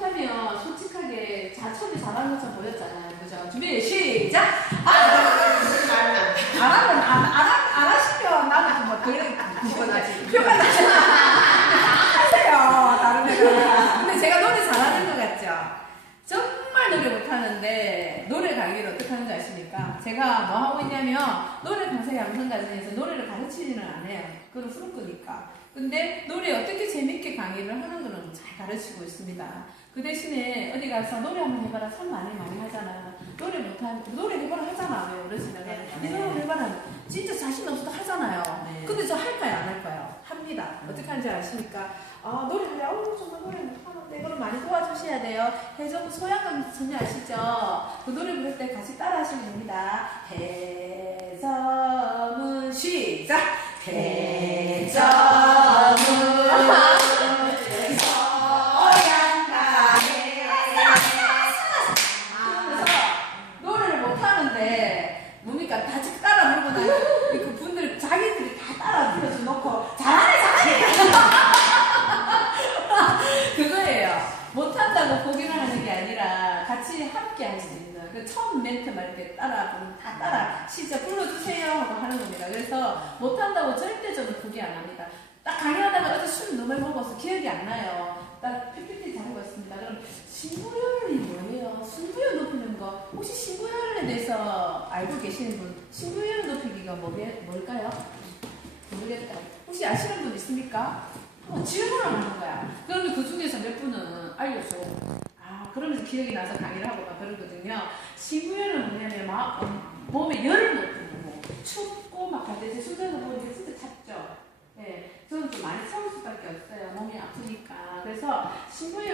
하면 솔직하게 자, 처음에 잘하는 것처럼 보였잖아요. 그죠? 준비, 시작! 안 하면, 안, 안, 하- 안 하시면 나는 뭐, 그래, 그거 나지. 표가 나지. 하세요, 다른 애가. 근데 제가 노래 잘하는 것 같죠? 노래 못하는데, 노래 가르기를 어떻게 하는지 아십니까? 제가 뭐 하고 있냐면, 노래 강사 양성가정에서 노래를 가르치지는 않아요. 그건 수록거니까. 근데 노래 어떻게 재밌게 강의를 하는 거는 잘 가르치고 있습니다. 그 대신에 어디 가서 노래 한번 해봐라 참 많이 많이 하잖아. 노래 못하는 노래 해봐라 하잖아. 왜 어르신들 네, 이 노래 한번 해봐라. 진짜 자신 없어도 하잖아요. 네. 근데 저 할까요 안 할까요? 합니다. 어떻게 하는지 아십니까? 아 노래를 어우 정말 노래 못하는데 그럼 많이 돼요. 해저부 소양강 전혀 아시죠? 그 노래 부를 때 같이 따라 하시면 됩니다. 해저문 시작. 해저문 그래서 노래를 못하는데 뭡니까 다 지금 따라 부르고 나면 그 분들 자기들이 다 따라 불러서 놓고 잘하네 잘하네 그거예요 못한다고 포기를 하는 게 아니라 같이 함께 할 수 있는 그 처음 멘트만 이렇게 따라 다 따라 진짜 불러주세요 하고 하는 겁니다 그래서 못한다고 절대 저는 포기 안 합니다 딱 강의하다가 어제 술 너무 먹어서 기억이 안 나요 딱 PPT 잘하고 있습니다 그럼 신부열이 뭐예요? 신부열 높이는 거 혹시 신부열에 대해서 알고 계시는 분? 신부열 높이기가 뭐게, 뭘까요? 모르겠다. 혹시 아시는 분 있습니까? 어, 질문을 하는 거야. 그러면 그 중에서 몇 분은 알려줘. 아, 그러면서 기억이 나서 강의를 하고 막 그러거든요. 신부열은 뭐냐면 막 음, 몸에 열을 높이는 거. 춥고 막할때 순간을 보니까 진짜 찼죠. 네, 저는 좀 많이 참을 수밖에 없어요. 몸이 아프니까. 그래서 신부열